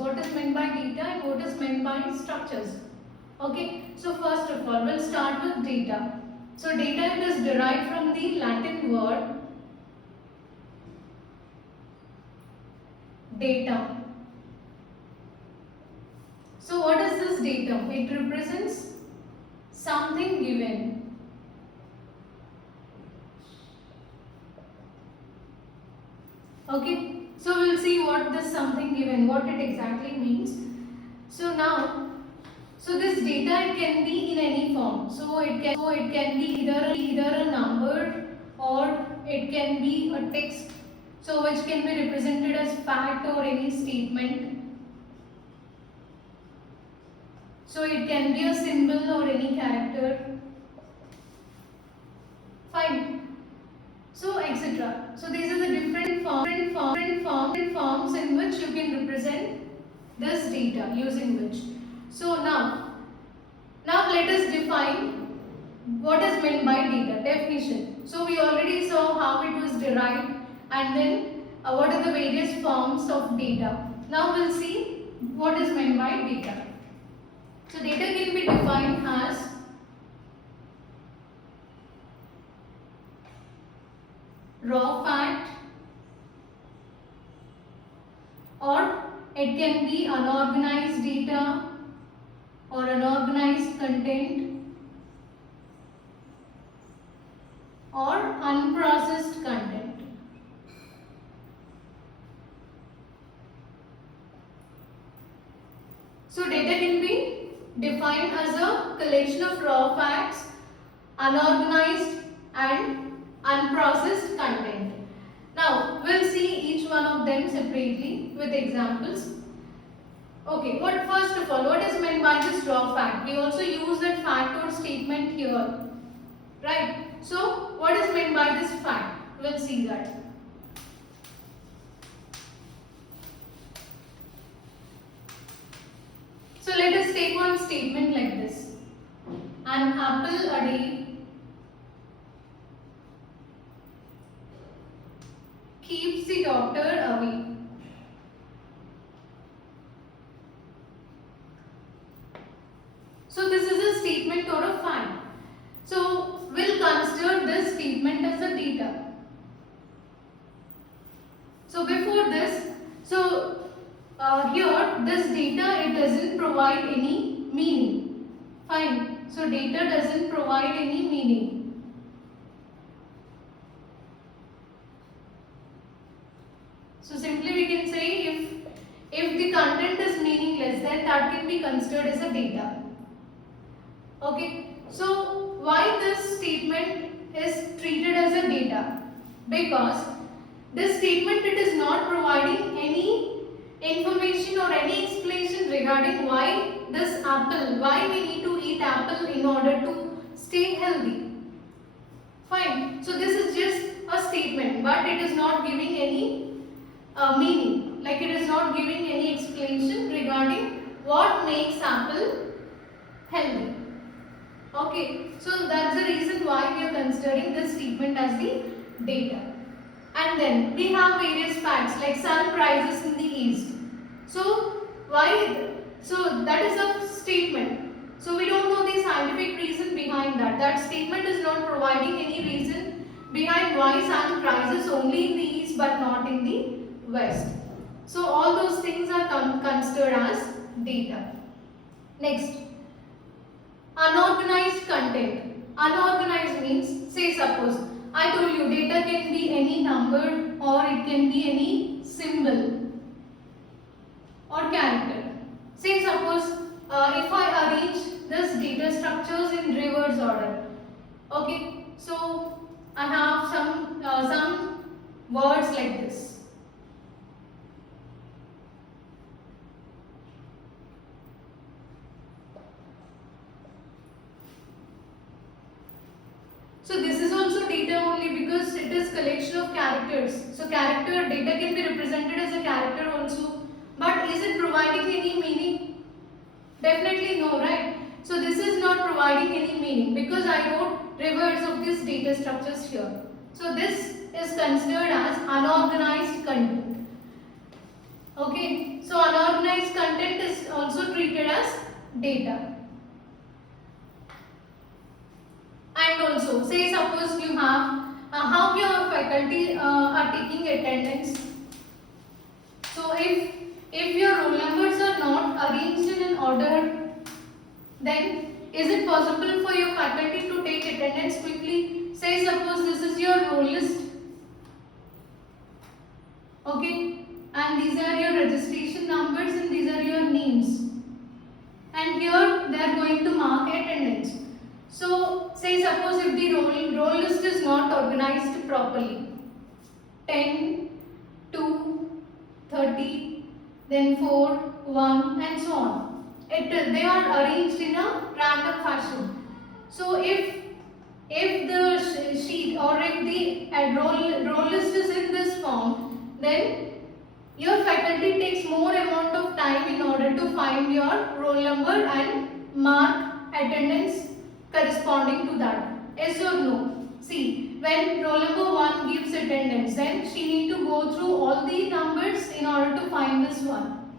So what is meant by data and what is meant by structures? Okay, so first of all, we'll start with data. So data is derived from the Latin word data. So what is this data? It represents something given. Okay, so we'll see what this something given, what it exactly means. So now, so this data, it can be in any form. So it can be either a number or it can be a text. So which can be represented as fact or any statement. So it can be a symbol or any character. Fine. So etc. So these are the different forms in which you can represent this data using which. So now let us define what is meant by data. Definition. So we already saw how it was derived and then what are the various forms of data. Now we'll see what is meant by data. So data can be defined as raw fact, or it can be unorganized data or unorganized content or unprocessed content. So data can be defined as a collection of raw facts, unorganized and unprocessed content. Now we'll see each one of them separately with examples. Okay, first of all, what is meant by this raw fact? We also use that fact or statement here, right? So what is meant by this fact? We'll see that. So let us take one statement like this. An apple a day keeps the doctor away. So this is a statement or a fact. So we'll consider this statement as a data. So before this, here this data, it doesn't provide any meaning. Fine. So data doesn't provide any meaning. So simply we can say if the content is meaningless, then that can be considered as a data. Okay. So why this statement is treated as a data? Because this statement, it is not providing any information or any explanation regarding why this apple, why we need to eat apple in order to stay healthy. Fine. So this is just a statement, but it is not giving any meaning. Like it is not giving any explanation regarding what makes apple healthy. Okay. So that's the reason why we are considering this statement as the data. And then we have various facts like sun rises in the east. So why? So that is a statement. So we don't know the scientific reason behind that. That statement is not providing any reason behind why sun rises only in the east but not in the west. So all those things are considered as data. Next, unorganized content. Unorganized means, say suppose I told you data can be any number or it can be any symbol or character. Say suppose if I arrange this data structures in reverse order. Okay, so I have some words like this. So this is also data only because it is collection of characters. So character data can be represented as a character also. But is it providing any meaning? Definitely no, right? So this is not providing any meaning because I wrote reverse of these data structures here. So this is considered as unorganized content. Okay, so unorganized data. And also, say suppose you have how your faculty are taking attendance. So if your roll numbers are not arranged in an order, then is it possible for your faculty to take attendance quickly? Say suppose this is your roll list, okay, and these are your registration numbers and these are your names, and here they are going to mark attendance. So say suppose if the roll list is not organized properly, 10, 2, 30, then 4, 1 and so on. They are arranged in a random fashion. So if the sheet or if the roll list is in this form, then your faculty takes more amount of time in order to find your roll number and mark attendance corresponding to that. Yes or no? See, when roll number 1 gives attendance, then she need to go through all the numbers in order to find this one,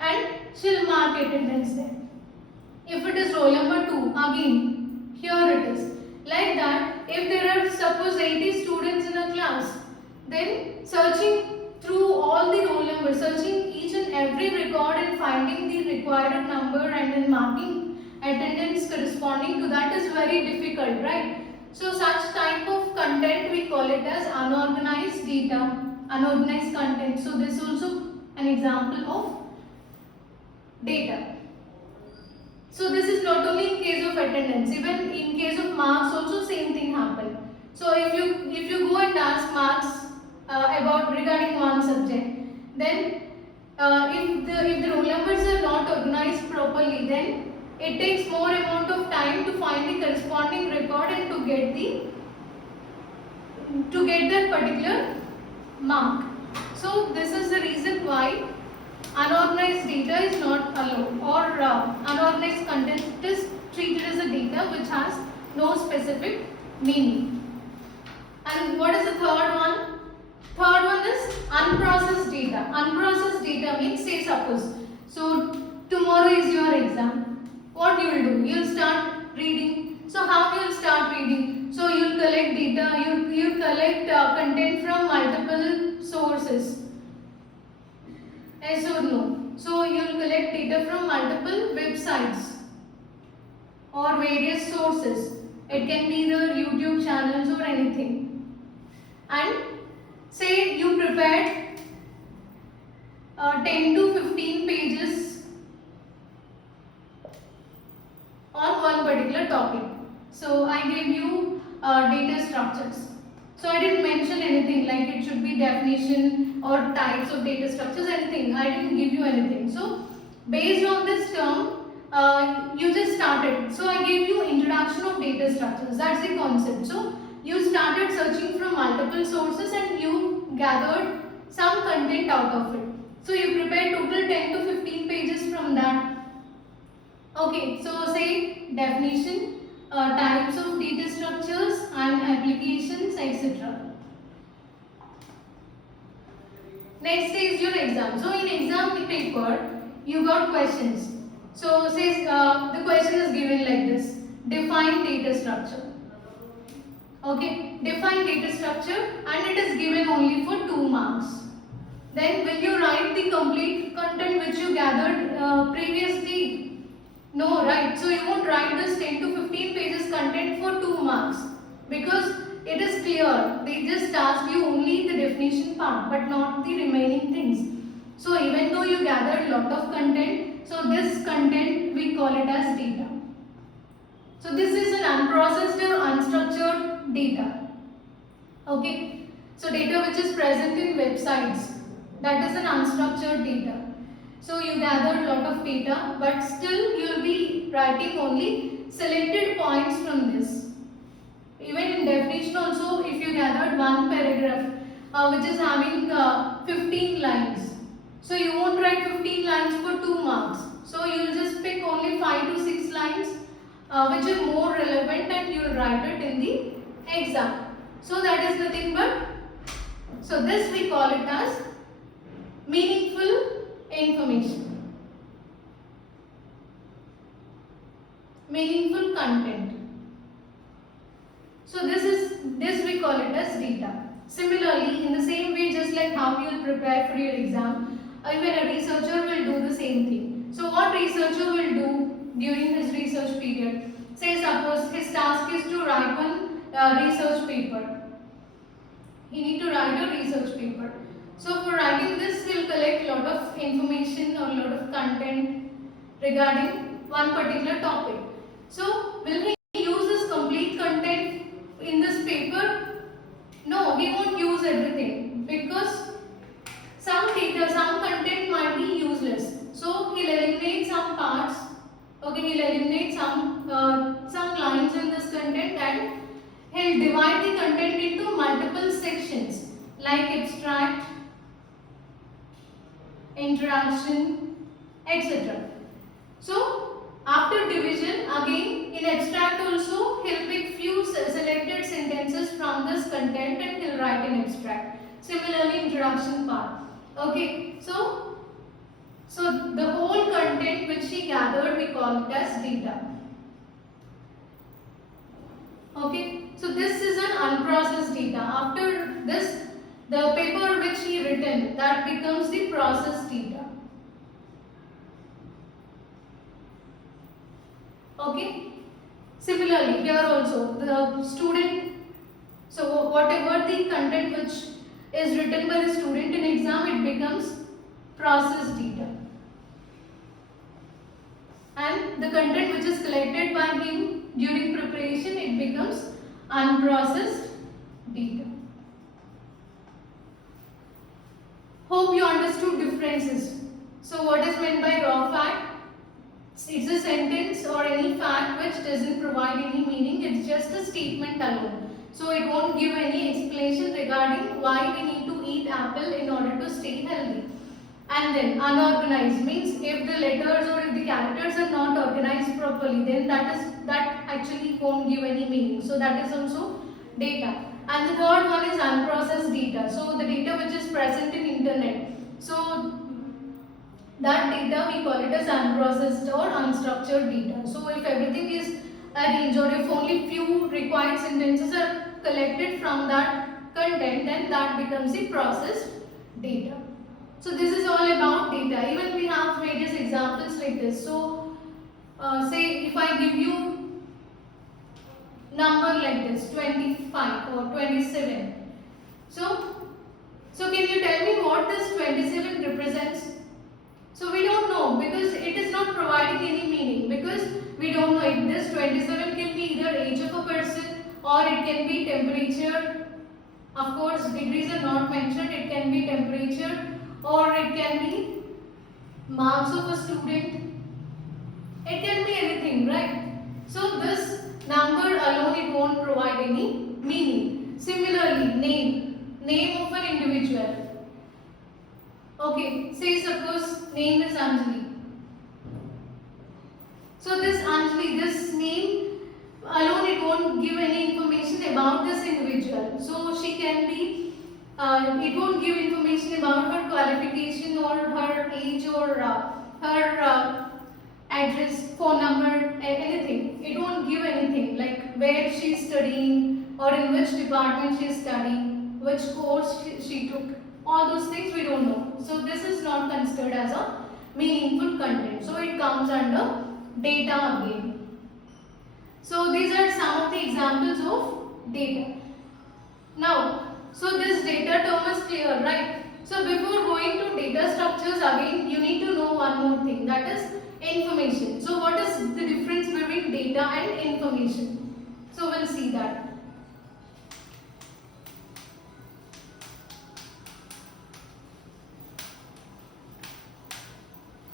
and she'll mark attendance there. If it is roll number 2, again here it is. Like that, if there are suppose 80 students in a class, then searching through all the roll numbers, searching each and every record and finding the required number and then marking attendance corresponding to that is very difficult, right? So such type of content we call it as unorganized data, unorganized content. So this is also an example of data. So this is not only in case of attendance, even in case of marks also same thing happen. So if you go and ask marks about regarding one subject, then if the roll numbers are not organized properly, then it takes more amount of time to find the corresponding record and to get that particular mark. So this is the reason why unorganized data is not allowed, or unorganized content is treated as a data which has no specific meaning. And what is the third one? Third one is unprocessed data. Unprocessed data means, say suppose, so tomorrow is your exam. What you will do? You will start reading. So how you will start reading? So you will collect data, you collect content from multiple sources. Yes or no? So you will collect data from multiple websites or various sources. It can be the YouTube channels or anything. And say you prepared 10 to 15 pages on one particular topic. So I gave you data structures. So I didn't mention anything like it should be definition or types of data structures, anything. I didn't give you anything. So based on this term, you just started. So I gave you introduction of data structures. That's the concept. So you started searching from multiple sources and you gathered some content out of it. So you prepared total 10 to 15 pages from that. Okay, so say definition, types of data structures and applications, etc. Next is your exam. So in exam paper, you got questions. So say the question is given like this: define data structure. Okay, define data structure, and it is given only for 2 marks. Then will you write the complete content which you gathered previously? No, right? So you won't write this 10 to 15 pages content for 2 marks because it is clear. They just asked you only the definition part but not the remaining things. So even though you gathered lot of content, so this content we call it as data. So this is an unprocessed or unstructured data. Okay. So data which is present in websites, that is an unstructured data. So you gathered lot of data, but still you will be writing only selected points from this. Even in definition also, if you gathered one paragraph which is having 15 lines, so you won't write 15 lines for 2 marks. So you will just pick only 5 to 6 lines which are more relevant and you will write it in the exam. So that is nothing but, so this we call it as meaningful information. meaningful content. So this we call it as data. Similarly, in the same way, just like how you will prepare for your exam, even a researcher will do the same thing. So what researcher will do during his research period? Say suppose his task is to write one research paper. He need to write a research paper. So for writing this, he will collect lot of information or lot of content regarding one particular topic. So will he use this complete content in this paper? No, he won't use everything because some data, some content might be useless. So he'll eliminate some parts. Okay, he'll eliminate some lines in this content and he'll divide the content into multiple sections like abstract, interaction, etc. So after division, again in abstract also he'll pick few selected sentences from this content and he'll write an abstract. Similarly, introduction part. Okay, so the whole content which he gathered we call it as data. Okay, so this is an unprocessed data. After this, the paper which he written, that becomes the processed data. Okay, similarly here also the student, so whatever the content which is written by the student in exam, it becomes processed data. And the content which is collected by him during preparation, it becomes unprocessed data. Hope you understood differences. So what is meant by raw fact? It's a sentence or any fact which doesn't provide any meaning, it's just a statement alone. So it won't give any explanation regarding why we need to eat apple in order to stay healthy. And then unorganized means if the letters or if the characters are not organized properly, then that actually won't give any meaning. So that is also data. And the third one is unprocessed data. So the data which is present in internet. So that data we call it as unprocessed or unstructured data. So if everything is arranged or if only few required sentences are collected from that content, then that becomes the processed data. So this is all about data. Even we have various examples like this. So say if I give you number like this 25 or 27. So can you tell me what this 27 represents? So we don't know because it is not providing any meaning, because we don't know if this 27 can be either age of a person or it can be temperature. Of course degrees are not mentioned, it can be temperature or it can be marks of a student. It can be anything, right? So this number alone, it won't provide any meaning. Similarly, name of an individual. Okay, say suppose name is Anjali. So this Anjali, this name alone, it won't give any information about this individual. So she can be, it won't give information about her qualification or her age or her address, phone number, anything. It won't give anything like where she is studying or in which department she is studying, which course she took. All those things we don't know. So this is not considered as a meaningful content. So it comes under data again. So these are some of the examples of data. Now, so this data term is clear, right? So before going to data structures again, you need to know one more thing, that is information. So what is the difference between data and information? So we'll see that.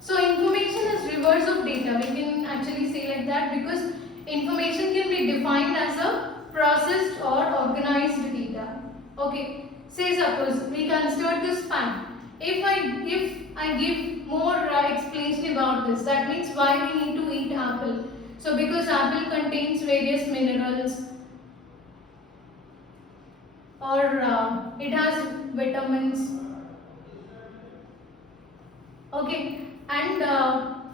So information is reverse of data. We can actually say like that because information can be defined as a processed or organized data. Okay, say suppose we consider this fan. If I give more explanation about this, that means why we need to eat apple. So because apple contains various minerals or it has vitamins. Okay, and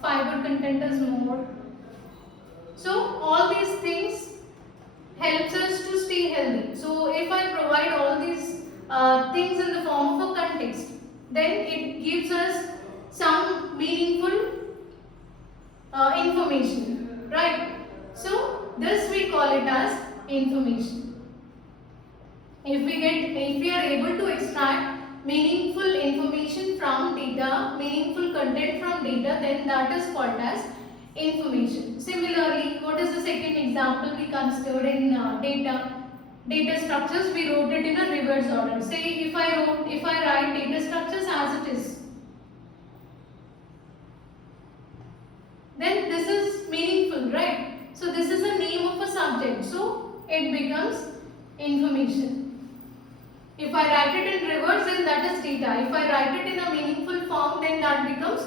fiber content is more. So all these things helps us to stay healthy. So if I provide all these things in the form of a context, then it gives us some meaningful information, right? So this we call it as information. If we are able to extract meaningful information from data, meaningful content from data, then that is called as information. Similarly, what is the second example we considered in data structures? We wrote it in a reverse order. Say if I write data structures as it is, then this is meaningful, right? So this is the name of a subject, so it becomes information. If I write it in reverse, then that is data. If I write it in a meaningful form, then that becomes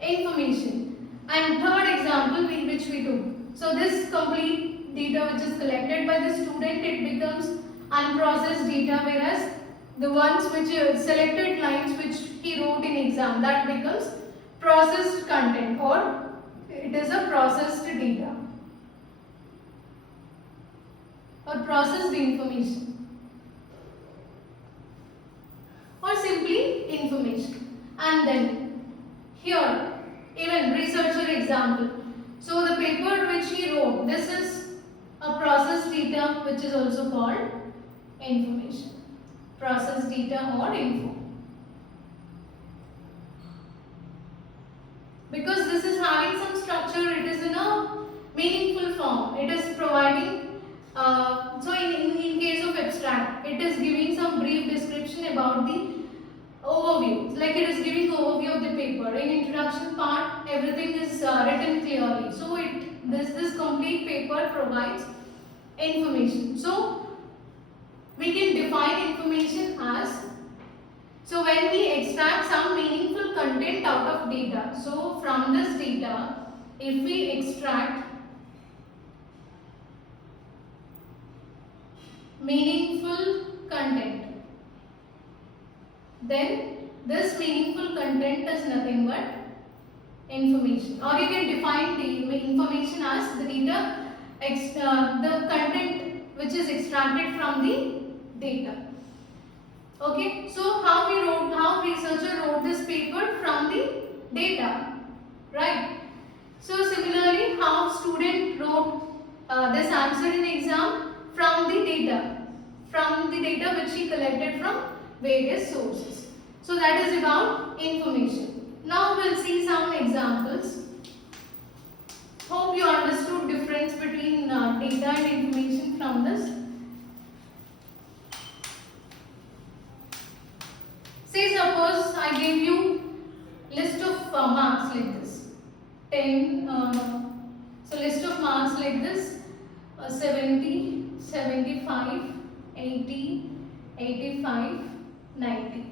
information. And third example which we took. So this complete data which is collected by the student, it becomes unprocessed data, whereas the ones which selected lines which he wrote in exam, that becomes processed content, or it is a processed data or processed information, or simply information. And then here even researcher example. So the paper which he wrote, this is a processed data which is also called information. Processed data or info. Because this is having some structure, it is in a meaningful form. It is providing, so in case of abstract, it is giving some brief description about the overview. Like it is giving overview of the paper. In introduction part, everything is written clearly. So this complete paper provides information. So we can define information as, so when we extract some meaningful content out of data, so from this data, if we extract meaningful content, then this meaningful content is nothing but information. Or you can define the information as the data, the content which is extracted from the data. Okay, so how researcher wrote this paper from the data, right? So similarly, how student wrote this answer in exam from the data which he collected from various sources. So that is about information. Now we'll see some examples. Hope you understood difference between data and information from this. Say suppose I give you list of marks like this. 10, so list of marks like this, 70, 75, 80, 85, 90.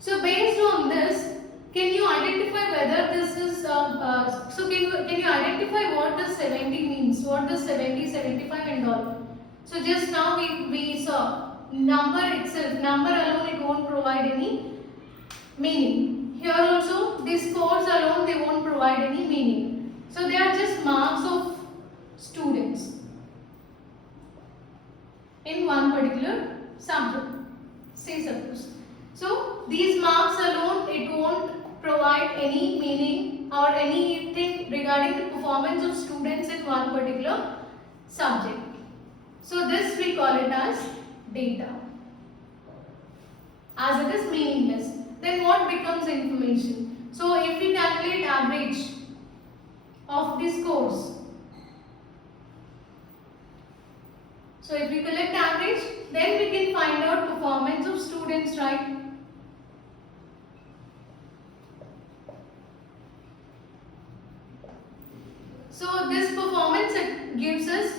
So based on this, can you identify whether this is, so can you identify what this 70 means, what this 70, 75 and all. So just now we saw number itself, number alone it won't provide any meaning. Here also these scores alone they won't provide any meaning. So they are just marks of students in one particular subject, say suppose. So these marks alone it won't provide any meaning or anything regarding the performance of students in one particular subject. So this we call it as data, as it is meaningless. Then what becomes information? So if we calculate average of the scores, so if we collect average, then we can find out performance of students, right? So this performance it gives us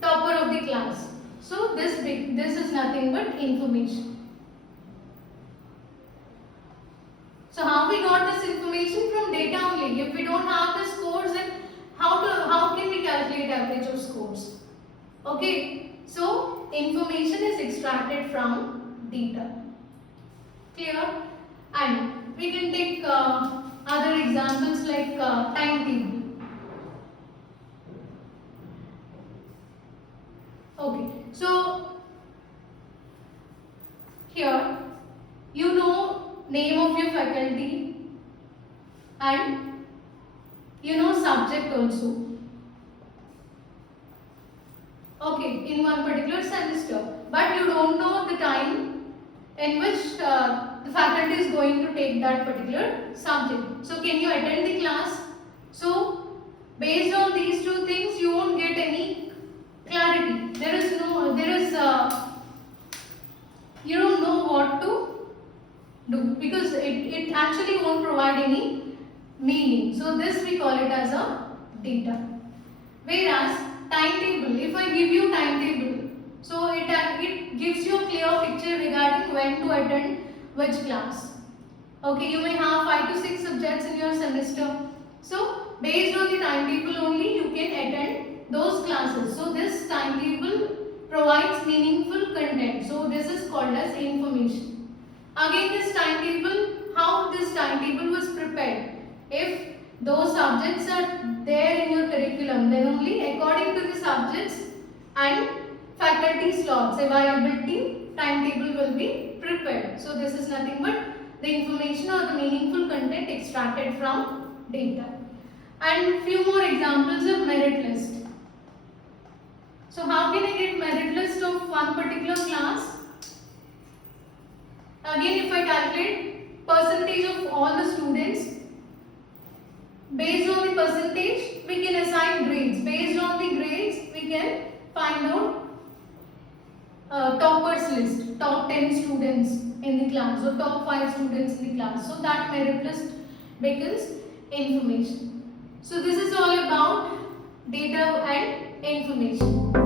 topper of the class. So this is nothing but information. So how we got this information? From data only. If we don't have the scores, then how can we calculate average of scores? Okay. So information is extracted from data. Clear? And we can take other examples like timetable. here you know name of your faculty and you know subject also. Okay, in one particular semester, but you don't know the time in which the faculty is going to take that particular subject. So can you attend the class? So based on these two things, you won't get any clarity. You don't know what to do because it actually won't provide any meaning. So this we call it as a data. Whereas timetable, if I give you timetable, so it gives you a clear picture regarding when to attend which class. Okay, you may have 5 to 6 subjects in your semester. So based on the timetable only you can attend those classes. So this timetable provides meaningful content. So this is called as information. Again, this timetable, how this timetable was prepared. If those subjects are there in your curriculum, then only according to the subjects and faculty slots availability, timetable will be prepared. So this is nothing but the information or the meaningful content extracted from data. And few more examples of merit list. So how can I get merit list of one particular class? Again, if I calculate percentage of all the students, based on the percentage, we can assign grades. Based on the grades, we can find out toppers list, top 10 students in the class or top 5 students in the class. So that merit list becomes information. So this is all about data and information.